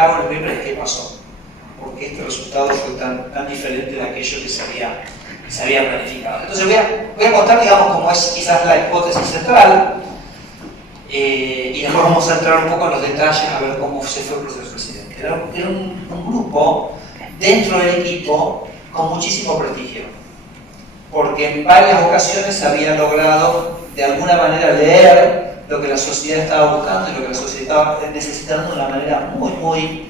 me hago en noviembre es qué pasó, porque este resultado fue tan diferente de aquello que se había planificado. Entonces voy a contar, digamos, cómo es quizás la hipótesis central, y después vamos a entrar un poco en los detalles a ver cómo se fue el proceso presidente. Era un grupo dentro del equipo con muchísimo prestigio, porque en varias ocasiones se había logrado de alguna manera leer lo que la sociedad estaba buscando y lo que la sociedad estaba necesitando de una manera muy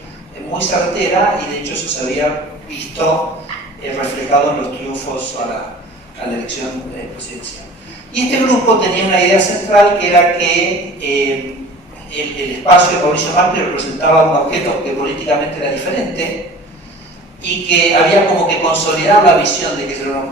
certera, y de hecho eso se había visto reflejado en los triunfos a la elección presidencial. Y este grupo tenía una idea central, que era que el espacio de Mauricio Macri representaba un objeto que políticamente era diferente y que había como que consolidar la visión de que era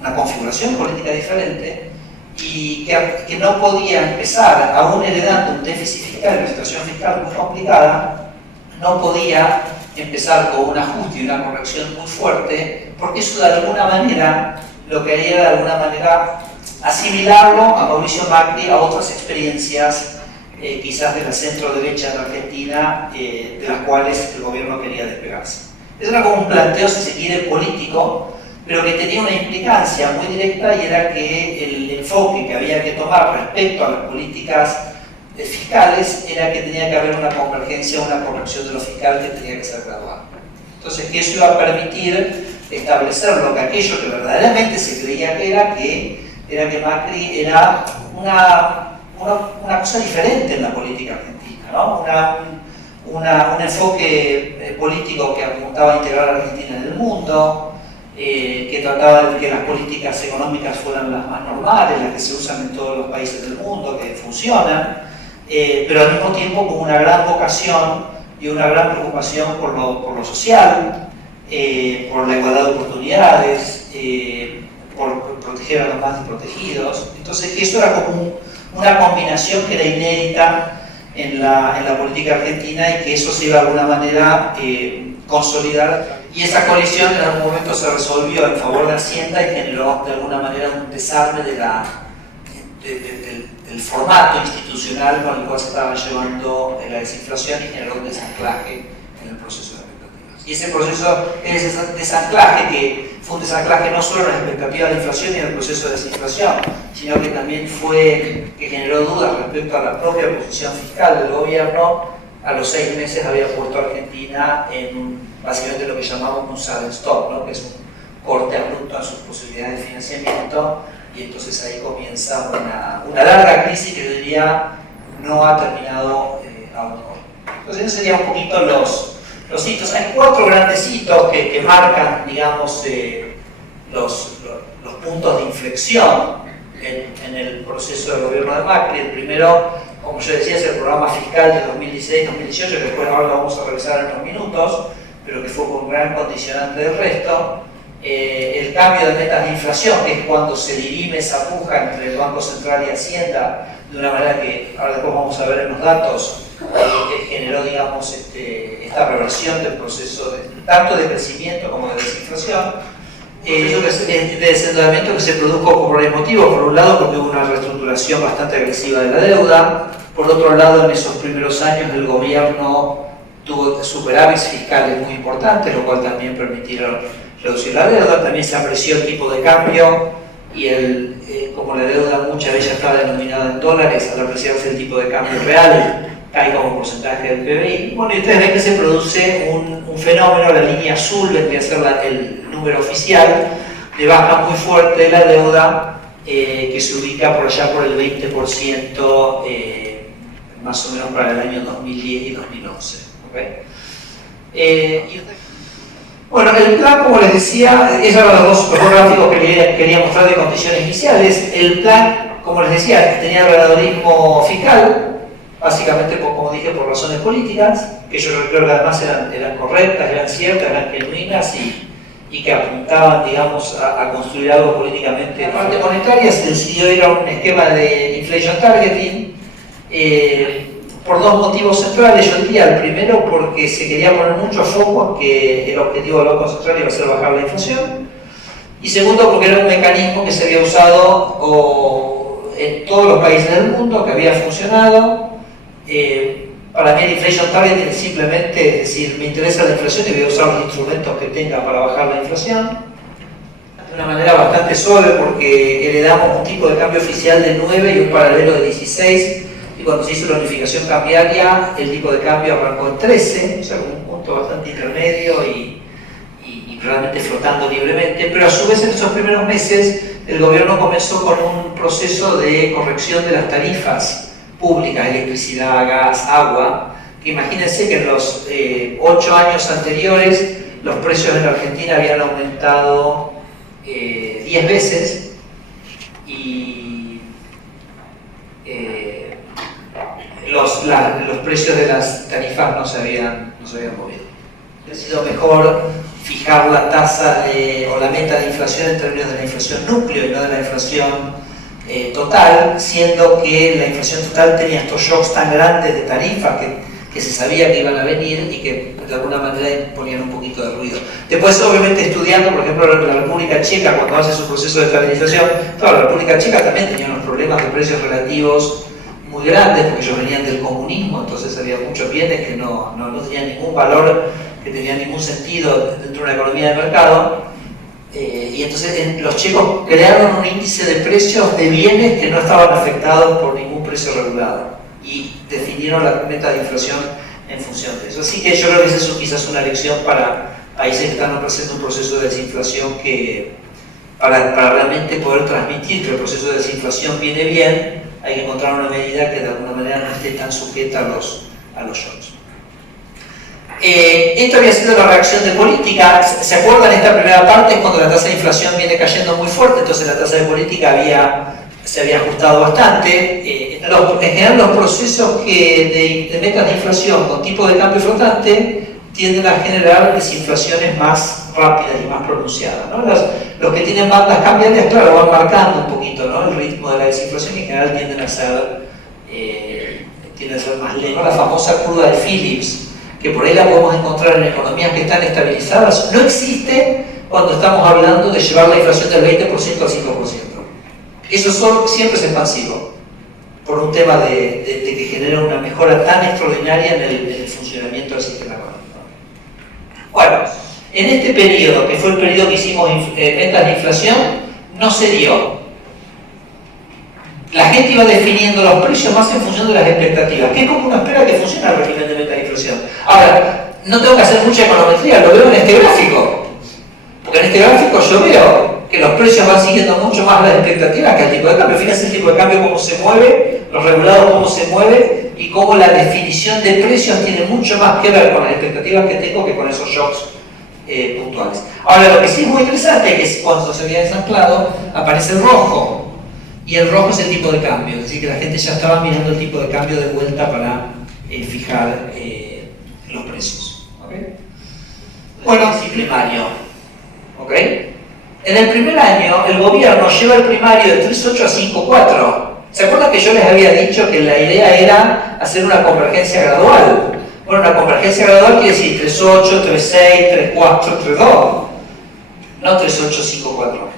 una configuración política diferente, y que no podía empezar, aún heredando un déficit fiscal y una situación fiscal muy complicada, no podía empezar con un ajuste y una corrección muy fuerte, porque eso de alguna manera lo que haría era de alguna manera asimilarlo a Mauricio Macri a otras experiencias quizás de la centro derecha de Argentina, de las cuales el gobierno quería despegarse. Eso era como un planteo, si se quiere, político, pero que tenía una implicancia muy directa, y era que el enfoque que había que tomar respecto a las políticas fiscales era que tenía que haber una convergencia, una corrección de lo fiscal que tenía que ser gradual. Entonces, que eso iba a permitir establecer lo que aquello que verdaderamente se creía que era que Macri era una cosa diferente en la política argentina, ¿no? Un enfoque político que apuntaba a integrar a Argentina en el mundo, que trataba de que las políticas económicas fueran las más normales, las que se usan en todos los países del mundo, que funcionan, pero al mismo tiempo con una gran vocación y una gran preocupación por lo social, por la igualdad de oportunidades, por proteger a los más desprotegidos. Entonces, que eso era como una combinación que era inédita en la política argentina, y que eso se iba de alguna manera consolidar, y esa colisión en algún momento se resolvió en favor de Hacienda y generó de alguna manera un desarme del formato institucional con el cual se estaba llevando la desinflación, y generó un desanclaje en el proceso de expectativas. Y ese proceso, ese desanclaje, que fue un desanclaje no solo en las expectativas de inflación y en el proceso de desinflación, sino que también que generó dudas respecto a la propia posición fiscal del gobierno, a los 6 meses había puesto a Argentina en básicamente lo que llamamos un sudden stop, ¿no? Que es un corte abrupto en sus posibilidades de financiamiento, y entonces ahí comienza una larga crisis que yo diría no ha terminado aún hoy. Entonces esos serían un poquito los hitos. Hay 4 grandes hitos que marcan, digamos, los puntos de inflexión en el proceso del gobierno de Macri. El primero, como yo decía, es el programa fiscal de 2016-2018, que después ahora lo vamos a revisar en unos minutos, pero que fue un gran condicionante del resto. El cambio de metas de inflación, que es cuando se dirime esa puja entre el Banco Central y Hacienda, de una manera que ahora después vamos a ver en los datos, que generó, digamos, esta reversión del proceso tanto de crecimiento como de desinflación. De desendeudamiento que se produjo por varios motivos. Por un lado, porque hubo una reestructuración bastante agresiva de la deuda. Por otro lado, en esos primeros años el gobierno tuvo superávits fiscales muy importantes, lo cual también permitieron reducir la deuda. También se apreció el tipo de cambio, y como la deuda mucha de ella estaba denominada en dólares, al apreciarse el tipo de cambio real cae como porcentaje del PBI. Bueno, y ustedes ven que se produce un fenómeno. La línea azul vendría a ser el número oficial de baja muy fuerte de la deuda, que se ubica por allá por el 20%, más o menos para el año 2010 y 2011. ¿Okay? Bueno, el plan, como les decía, esos eran los dos gráficos que quería mostrar de condiciones iniciales. El plan, como les decía, tenía verdaderismo fiscal, básicamente, como dije, por razones políticas, que yo creo que además eran correctas, eran ciertas, eran genuinas, y que apuntaban, digamos, a construir algo políticamente. La parte monetaria se decidió ir a un esquema de inflation targeting, por 2 motivos centrales. Yo diría, el primero, porque se quería poner mucho foco en que el objetivo del Banco Central iba a ser bajar la inflación, y segundo, porque era un mecanismo que se había usado en todos los países del mundo, que había funcionado, Para mí el inflation targeting es simplemente, es decir, me interesa la inflación y voy a usar los instrumentos que tenga para bajar la inflación. De una manera bastante suave porque heredamos un tipo de cambio oficial de 9 y un paralelo de 16. Y cuando se hizo la unificación cambiaria, el tipo de cambio arrancó en 13, o sea, con un punto bastante intermedio y realmente flotando libremente. Pero a su vez en esos primeros meses el gobierno comenzó con un proceso de corrección de las tarifas públicas, electricidad, gas, agua, que imagínense que en los 8 años anteriores los precios en la Argentina habían aumentado 10 veces y los precios de las tarifas no se habían movido. Ha sido mejor fijar la tasa o la meta de inflación en términos de la inflación núcleo y no de la inflación total, siendo que la inflación total tenía estos shocks tan grandes de tarifas que se sabía que iban a venir y que de alguna manera ponían un poquito de ruido. Después, obviamente, estudiando, por ejemplo, la República Checa, cuando hace su proceso de estabilización, claro, la República Checa también tenía unos problemas de precios relativos muy grandes, porque ellos venían del comunismo, entonces había muchos bienes que no tenían ningún valor, que tenían ningún sentido dentro de una economía de mercado. Y entonces los checos crearon un índice de precios de bienes que no estaban afectados por ningún precio regulado y definieron la meta de inflación en función de eso. Así que yo creo que esa es quizás una lección para países que están ofreciendo un proceso de desinflación que para realmente poder transmitir que el proceso de desinflación viene bien, hay que encontrar una medida que de alguna manera no esté tan sujeta a los shocks. Esto había sido la reacción de política. ¿Se acuerdan? Esta primera parte es cuando la tasa de inflación viene cayendo muy fuerte, entonces la tasa de política se había ajustado bastante. En general los procesos de metas de inflación con tipo de cambio flotante tienden a generar desinflaciones más rápidas y más pronunciadas, ¿no? Los que tienen bandas cambiarias, claro, van marcando un poquito, ¿no?, el ritmo de la desinflación y en general tienden a ser más lentos. La famosa curva de Phillips, que por ahí la podemos encontrar en economías que están estabilizadas, no existe cuando estamos hablando de llevar la inflación del 20% al 5%. Eso siempre es expansivo, por un tema de que genera una mejora tan extraordinaria en el funcionamiento del sistema económico. Bueno, en este periodo, que fue el periodo que hicimos metas de inflación, no se dio. La gente iba definiendo los precios más en función de las expectativas, que es como uno espera que funcione el régimen de meta de inflación. Ahora, no tengo que hacer mucha econometría, lo veo en este gráfico. Porque en este gráfico yo veo que los precios van siguiendo mucho más las expectativas que el tipo de cambio. Fíjense el tipo de cambio, cómo se mueve, los regulados cómo se mueve y cómo la definición de precios tiene mucho más que ver con las expectativas que tengo que con esos shocks puntuales. Ahora, lo que sí es muy interesante es que cuando se había desanclado aparece el rojo. Y el rojo es el tipo de cambio, es decir, que la gente ya estaba mirando el tipo de cambio de vuelta para fijar los precios. ¿Okay? Bueno, sí, primario. ¿Okay? En el primer año, el gobierno lleva el primario de 3.8 a 5.4. ¿Se acuerdan que yo les había dicho que la idea era hacer una convergencia gradual? Bueno, una convergencia gradual quiere decir 3.8, 3.6, 3.4, 3.2. No 3.8, 5.4.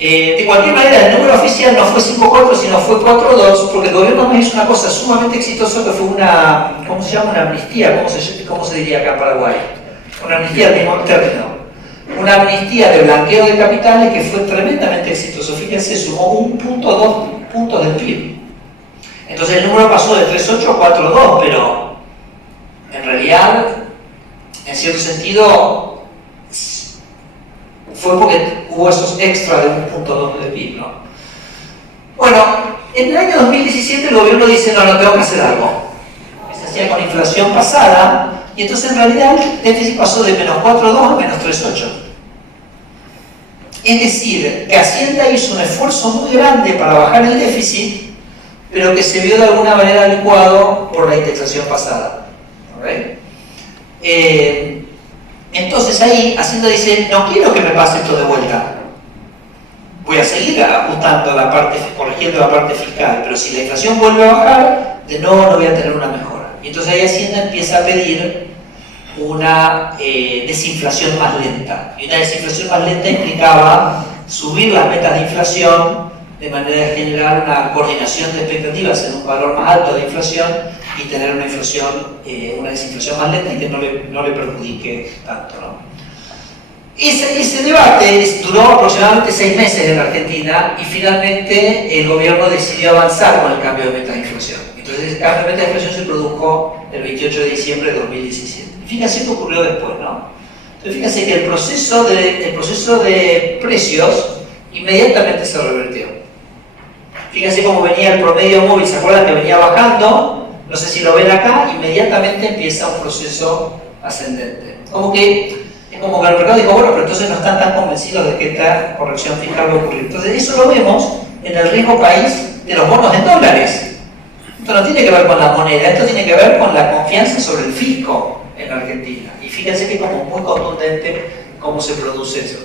De cualquier manera, el número oficial no fue 5.4, sino fue 4.2, porque el gobierno hizo una cosa sumamente exitosa que fue una, ¿cómo se llama? Una amnistía, ¿cómo se diría acá en Paraguay? Una amnistía, el mismo término. Una amnistía de blanqueo de capitales que fue tremendamente exitoso. Fíjense, sumó 1.2 puntos del PIB. Entonces el número pasó de 3.8 a 4.2, pero en realidad, en cierto sentido, fue porque hubo esos extras de 1.2 de PIB, ¿no? Bueno, en el año 2017 el gobierno dice, no, tengo que hacer algo. Se hacía con inflación pasada, y entonces en realidad el déficit pasó de menos 4.2 a menos 3.8. Es decir, que Hacienda hizo un esfuerzo muy grande para bajar el déficit, pero que se vio de alguna manera licuado por la indexación pasada. ¿Okay? Entonces ahí Hacienda dice, no quiero que me pase esto de vuelta. Voy a seguir ajustando la parte, corrigiendo la parte fiscal, pero si la inflación vuelve a bajar, de nuevo no voy a tener una mejora. Y entonces ahí Hacienda empieza a pedir una desinflación más lenta. Y una desinflación más lenta implicaba subir las metas de inflación de manera de generar una coordinación de expectativas en un valor más alto de inflación y tener una inflación, una desinflación más lenta y que no le perjudique tanto, ¿no? Ese debate duró aproximadamente 6 meses en la Argentina y finalmente el gobierno decidió avanzar con el cambio de meta de inflación. Entonces el cambio de meta de inflación se produjo el 28 de diciembre de 2017. Y fíjense qué ocurrió después, ¿no? Entonces fíjense que el proceso de precios inmediatamente se revertió. Fíjense cómo venía el promedio móvil, ¿se acuerdan que venía bajando? No sé si lo ven acá, inmediatamente empieza un proceso ascendente. Es como que el mercado dijo, bueno, pero entonces no están tan convencidos de que esta corrección fiscal va a ocurrir. Entonces eso lo vemos en el riesgo país de los bonos en dólares. Esto no tiene que ver con la moneda, esto tiene que ver con la confianza sobre el fisco en Argentina. Y fíjense que es como muy contundente cómo se produce eso.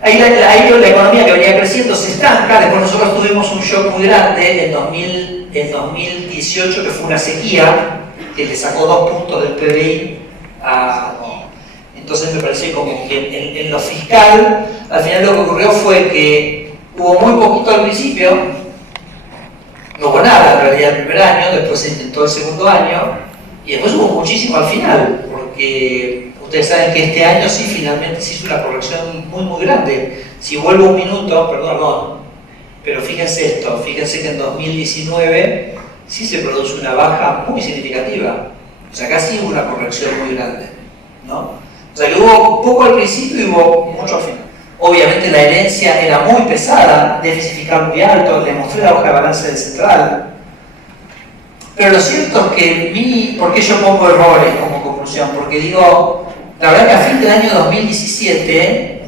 Ahí la economía que venía creciendo se estanca. Después nosotros tuvimos un shock muy grande en 2018, que fue una sequía que le sacó 2 puntos del PBI entonces me parece como que en lo fiscal al final lo que ocurrió fue que hubo muy poquito al principio, no hubo nada en realidad el primer año, después se intentó el segundo año y después hubo muchísimo al final, porque ustedes saben que este año sí finalmente se hizo una corrección muy grande. Si vuelvo un minuto, perdón, pero fíjense esto, fíjense que en 2019 sí se produce una baja muy significativa, o sea casi hubo una corrección muy grande, ¿no? O sea que hubo poco al principio y hubo mucho al final. Obviamente la herencia era muy pesada, déficit fiscal muy alto, le mostré la hoja de balance del central. Pero lo cierto es que ¿por qué yo pongo errores como conclusión? Porque digo, la verdad que a fin del año 2017,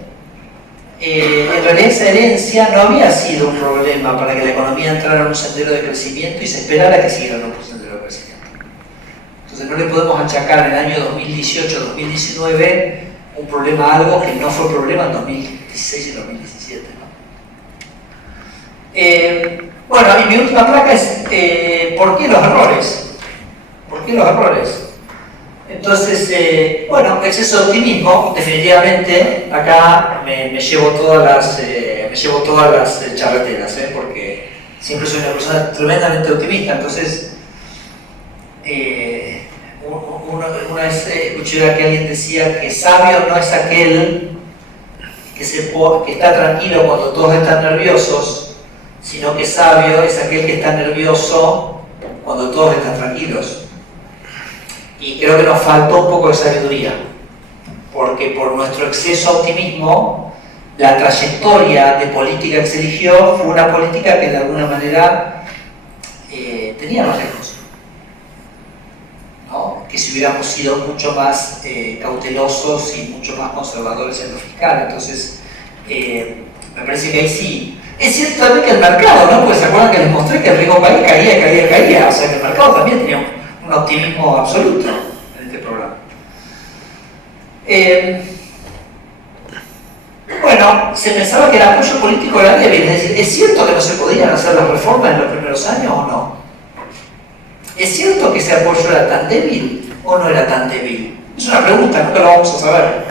en realidad esa herencia no había sido un problema para que la economía entrara en un sendero de crecimiento y se esperara que siguiera en un sendero de crecimiento. Entonces no le podemos achacar en el año 2018-2019 un problema a algo que no fue problema en 2016 y 2017, ¿no? Bueno, y mi última placa es ¿por qué los errores? ¿Por qué los errores? Entonces, bueno, exceso de optimismo, definitivamente acá me llevo todas las charreteras, porque siempre soy una persona tremendamente optimista. Entonces una vez escuché que alguien decía que sabio no es aquel que está tranquilo cuando todos están nerviosos, sino que sabio es aquel que está nervioso cuando todos están tranquilos. Y creo que nos faltó un poco de sabiduría, porque por nuestro exceso de optimismo, la trayectoria de política que se eligió fue una política que de alguna manera tenía los riesgos, ¿no? Que si hubiéramos sido mucho más cautelosos y mucho más conservadores en lo fiscal. Entonces, me parece que ahí sí. Es cierto también que el mercado, ¿no? Porque se acuerdan que les mostré que el riesgo país caía. O sea que el mercado también tenía un optimismo absoluto en este programa. Bueno, se pensaba que el apoyo político era débil. Es decir, ¿es cierto que no se podían hacer las reformas en los primeros años o no? ¿Es cierto que ese apoyo era tan débil o no era tan débil? Es una pregunta, nunca lo vamos a saber.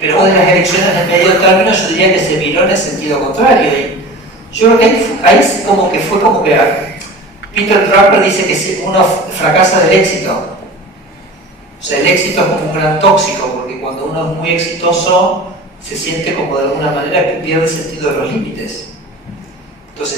Pero de las elecciones de medio término yo diría que se miró en el sentido contrario. Y yo creo que ahí fue como que Peter Drucker dice que uno fracasa del éxito. O sea, el éxito es como un gran tóxico, porque cuando uno es muy exitoso se siente como de alguna manera que pierde el sentido de los límites. Entonces,